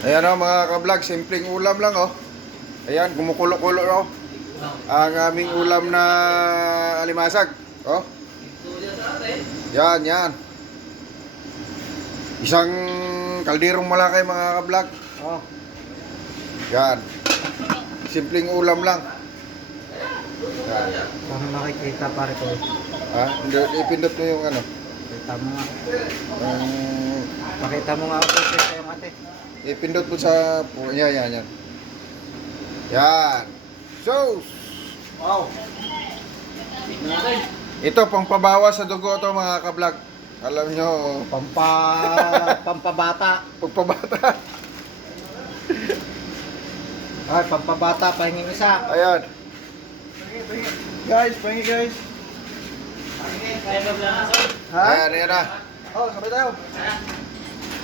Ayan o mga ka-vlog, simpleng ulam lang oh. Ayan, kumukulo-kulo oh. Ang aming ulam na alimasag. Oh. Yan, yan. Isang kalderong malaki mga ka-vlog. Oh. Yan. Simpleng ulam lang. Yan. Kami makikita pare ko. Ha? Ipindot mo yung ano. Pakita mo nga. Pakita mo nga ako sa yung ate. Ipindot mo sa... Yan, yan, yan. Yan. Sauce. Wow. Ito, pangpabawas sa dugo to mga ka-vlog. Alam nyo, Pampabata. pagpabata. Ay, pampabata, pahingin isa. Ayan. Guys, pahingi guys. Ha? Ayan, ayan na. Oh, sabay tayo.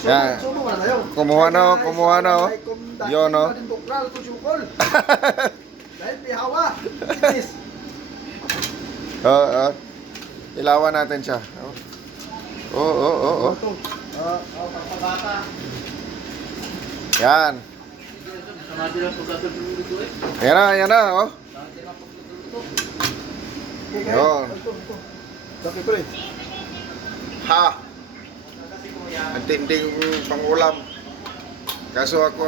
Yan. Sumo na tayo. Kumuha na, oh, kumuha na, oh. Yun, oh. Dahil pihawa. Itis. Oo. Ilawan natin siya. Oo. Pampabata. Yan. Ayan na, oh. Yun. Bakit pre? Ha. Ang tinding pangulam. Kaso ako,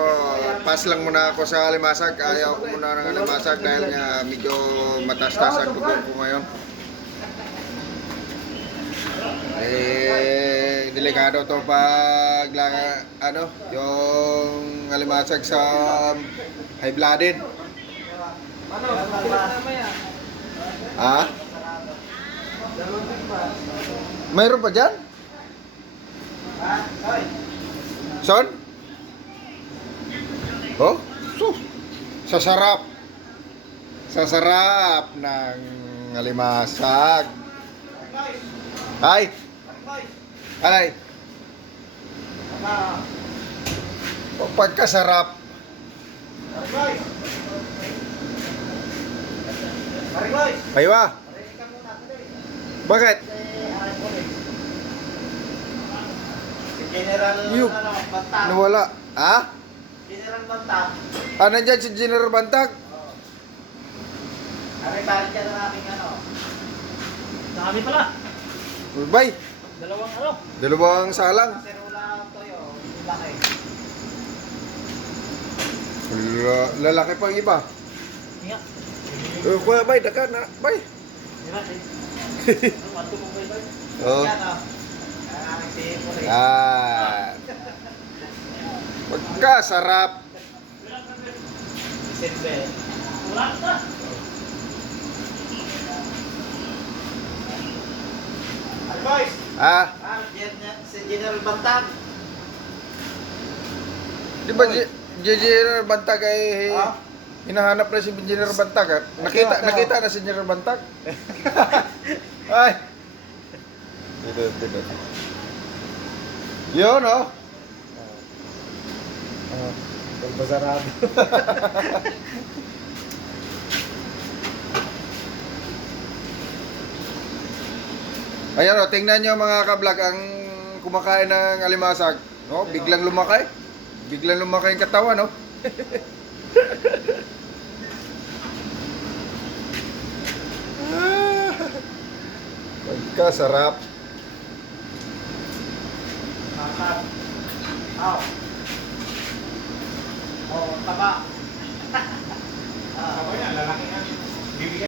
pass lang muna ako sa alimasag. Ayaw ko muna ng alimasag dahil nga medyo matastas ang dugo ko ngayon. Delikado to pag ano, yung alimasag sa high blooded. Ha? Mayroon pa dyan? Son? Oh? Sa sarap. Sa sarap ng alimasag. Ay! Alay! O pagkasarap. Aywa! Bakit? General Yung Bantag. nawala. Ha? General Bantag. Ah, nandyan si General Bantag? Ari balik ka ng aking ano. Dami pala. Bay, Dalawang ano? dalawang salang. Serula toyo. Laki. Lalaki pang iba. Nga. Kuya Bay, daka na. Bay. Diba? Manto mo ba ito? Oh. Yan o. Ang aming sipuri. Yan. Pagkasarap. Simple. Wala ka. Boys! Ah, Si General Bantag. di ba General Bantag ay Ah? hinahanap na si General Bantag? Ha? Nakita na si General Bantag? Ay. Dito. Yun, oh. Pagbasarado. Ayan, oh, tingnan nyo mga ka-vlog ang kumakain ng alimasag. No? Biglang lumaki. Biglang lumaki yung katawan, no? Pagkasarap. Aw. Oh, taba.